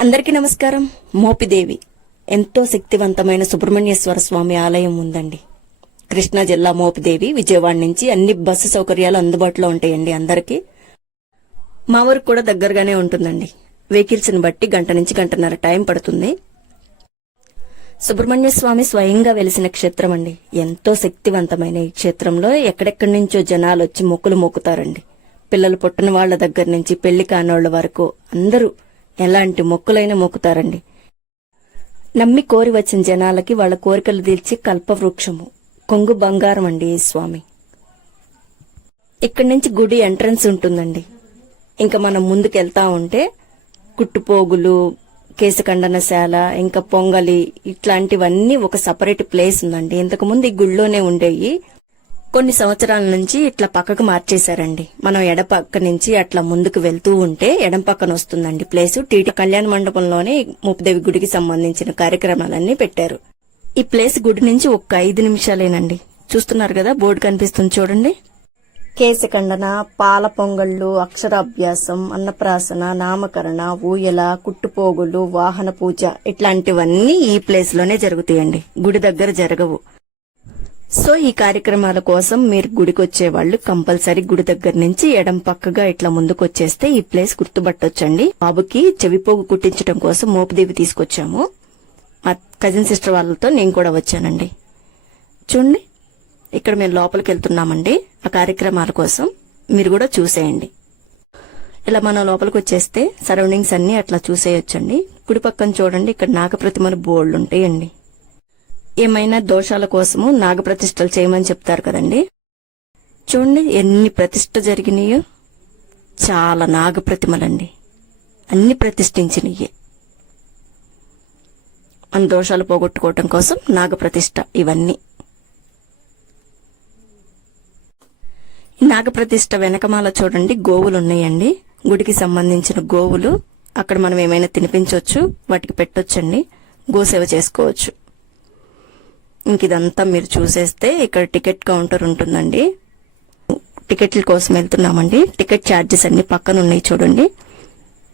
అందరికీ నమస్కారం. మోపిదేవి. ఎంతో శక్తివంతమైన సుబ్రహ్మణ్యేశ్వర స్వామి ఆలయం ఉందండి. కృష్ణా జిల్లా మోపిదేవి విజయవాడ నుంచి అన్ని బస్సు సౌకర్యాలు అందుబాటులో ఉంటాయండి అందరికీ. మా ఊరికి కూడా దగ్గరగానే ఉంటుందండి. వెహికల్స్ని బట్టి గంట నుంచి గంటన్నర టైం పడుతుంది. సుబ్రహ్మణ్య స్వామి స్వయంగా వెలిసిన క్షేత్రం అండి ఎంతో శక్తివంతమైన ఈ క్షేత్రంలో ఎక్కడెక్కడి నుంచో జనాలు వచ్చి మొక్కులు మొక్కుతారండి. పిల్లలు పుట్టిన వాళ్ళ దగ్గర నుంచి పెళ్ళి కానోళ్ళ వరకు అందరూ ఎలాంటి మొక్కులైనా మొక్కుతారండి. నమ్మి కోరి వచ్చిన జనాలకి వాళ్ళ కోరికలు తీర్చి కల్పవృక్షము. కొంగు బంగారం అండి ఈ స్వామి. ఇక్కడి నుంచి గుడి ఎంట్రన్స్ ఉంటుందండి. ఇంకా మనం ముందుకెళ్తా ఉంటే కుట్టుపోగులు కేశఖండనశాల ఇంకా పొంగలి ఇట్లాంటివన్నీ ఒక సపరేట్ ప్లేస్ ఉందండి. ఇంతకుముందు ఈ గుళ్ళోనే ఉండేవి. కొన్ని సంవత్సరాల నుంచి ఇట్లా పక్కకు మార్చేశారండి. మనం ఎడపక్క నుంచి అట్లా ముందుకు వెళ్తూ ఉంటే ఎడం పక్కన వస్తుందండి ప్లేస్. టీటీ కళ్యాణ మండపంలోనే ముప్పదేవి గుడికి సంబంధించిన కార్యక్రమాలన్నీ పెట్టారు. ఈ ప్లేస్ గుడి నుంచి ఒక్క ఐదు నిమిషాలేనండి. చూస్తున్నారు కదా బోర్డు కనిపిస్తుంది చూడండి. కేశఖండన పాల పొంగళ్ళు అక్షరాభ్యాసం అన్నప్రాసన నామకరణ ఊయల కుట్టుపోగులు వాహన పూజ ఇట్లాంటివన్నీ ఈ ప్లేస్లోనే జరుగుతాయండి. గుడి దగ్గర జరగవు. సో ఈ కార్యక్రమాల కోసం మీరు గుడికి వచ్చే వాళ్ళు కంపల్సరీ గుడి దగ్గర నుంచి ఎడం పక్కగా ఇట్లా ముందుకు వచ్చేస్తే ఈ ప్లేస్ గుర్తుపట్టొచ్చండి. బాబుకి చెవిపోగు కుట్టించడం కోసం మోపుదేవి తీసుకొచ్చాము. మా కజిన్ సిస్టర్ వాళ్ళతో నేను కూడా వచ్చానండి. చూడండి ఇక్కడ మేము లోపలికి వెళ్తున్నామండి. ఆ కార్యక్రమాల కోసం మీరు కూడా చూసేయండి. ఇలా మనం లోపలికి వచ్చేస్తే సరౌండింగ్స్ అన్ని అట్లా చూసేయొచ్చండి. కుడి పక్కన చూడండి ఇక్కడ నాగప్రతిమలు బోర్డులు ఉంటాయండి ఏమైనా దోషాల కోసము నాగప్రతిష్టలు చేయమని చెప్తారు కదండి. చూడండి ఎన్ని ప్రతిష్ట జరిగినాయో. చాలా నాగప్రతిమలండి అన్ని ప్రతిష్ఠించినయే. మన దోషాలు పోగొట్టుకోవటం కోసం నాగప్రతిష్ట ఇవన్నీ. ఈ వెనకమాల చూడండి గోవులు ఉన్నాయండి గుడికి సంబంధించిన గోవులు. అక్కడ మనం ఏమైనా తినిపించవచ్చు వాటికి పెట్టొచ్చండి. గోసేవ చేసుకోవచ్చు. ఇంక ఇదంతా మీరు చూసేస్తే ఇక్కడ టికెట్ కౌంటర్ ఉంటుందండి. టికెట్ల కోసం వెళ్తున్నామండి. టికెట్ ఛార్జెస్ అన్ని పక్కన ఉన్నాయి చూడండి.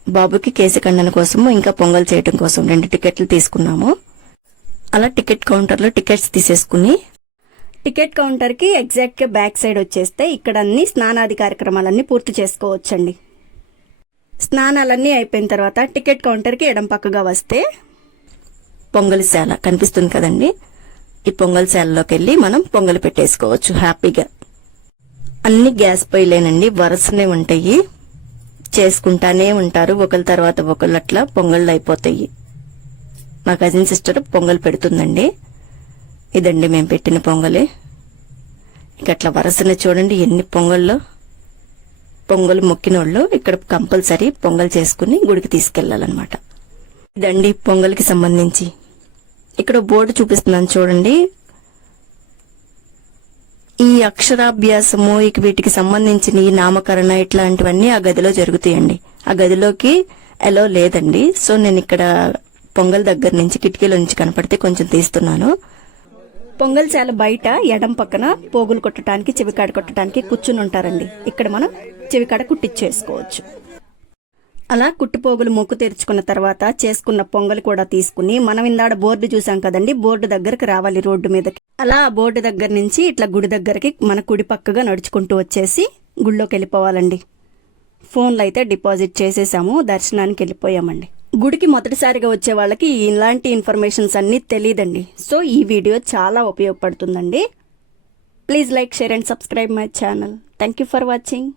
బాబుకి కేశఖండన కోసము ఇంకా పొంగల్ చేయడం కోసం రెండు టికెట్లు తీసుకున్నాము. అలా టికెట్ కౌంటర్లో టికెట్స్ తీసేసుకుని టికెట్ కౌంటర్కి ఎగ్జాక్ట్గా బ్యాక్ సైడ్ వచ్చేస్తే ఇక్కడ అన్ని స్నానాది కార్యక్రమాలన్నీ పూర్తి చేసుకోవచ్చండి. స్నానాలన్నీ అయిపోయిన తర్వాత టికెట్ కౌంటర్కి ఎడం పక్కగా వస్తే పొంగలిశాల కనిపిస్తుంది కదండి. ఈ పొంగల్శాలలోకి వెళ్ళి మనం పొంగలి పెట్టేసుకోవచ్చు హ్యాపీగా. అన్ని గ్యాస్ పొయ్యిలేనండి వరుసనే ఉంటాయి. చేసుకుంటానే ఉంటారు. ఒకరి తర్వాత ఒకళ్ళు అట్లా పొంగళ్ళు అయిపోతాయి. మా కజిన్ సిస్టర్ పొంగల్ పెడుతుందండి. ఇదండి మేము పెట్టిన పొంగలే. ఇక అట్లా వరుసనే చూడండి ఎన్ని పొంగళ్ళు. పొంగల్ మొక్కినోళ్ళు ఇక్కడ కంపల్సరీ పొంగల్ చేసుకుని గుడికి తీసుకెళ్ళాలన్నమాట ఇదండి పొంగల్కి సంబంధించి. ఇక్కడ బోర్డు చూపిస్తున్నాను చూడండి. ఈ అక్షరాభ్యాసము ఇక వీటికి సంబంధించిన ఈ నామకరణ ఇట్లాంటివన్నీ ఆ గదిలో జరుగుతాయండి. ఆ గదిలోకి ఎలో లేదండి. సో నేను ఇక్కడ పొంగల్ దగ్గర నుంచి కిటికీల నుంచి కనపడితే కొంచెం తీస్తున్నాను. పొంగల్ చాల బయట ఎడం పక్కన పోగులు కొట్టడానికి చెవికాడ కొట్టడానికి కూర్చుని ఉంటారండి. ఇక్కడ మనం చెవికాడ కుట్టించేసుకోవచ్చు అలా కుట్టుపోగులు మొక్కు తెరుచుకున్న తర్వాత చేసుకున్న పొంగలు కూడా తీసుకుని మనం ఇందాడ బోర్డు చూసాం కదండి బోర్డు దగ్గరకు రావాలి రోడ్డు మీదకి. అలా ఆ బోర్డు దగ్గర నుంచి ఇట్లా గుడి దగ్గరికి మన కుడి పక్కగా నడుచుకుంటూ వచ్చేసి గుళ్ళోకి వెళ్ళిపోవాలండి. ఫోన్లో అయితే డిపాజిట్ చేసేసాము దర్శనానికి వెళ్ళిపోయామండి. గుడికి మొదటిసారిగా వచ్చే వాళ్ళకి ఇలాంటి ఇన్ఫర్మేషన్స్ అన్నీ తెలియదండి సో ఈ వీడియో చాలా ఉపయోగపడుతుందండి. Please like share and subscribe my channel. Thank you for watching.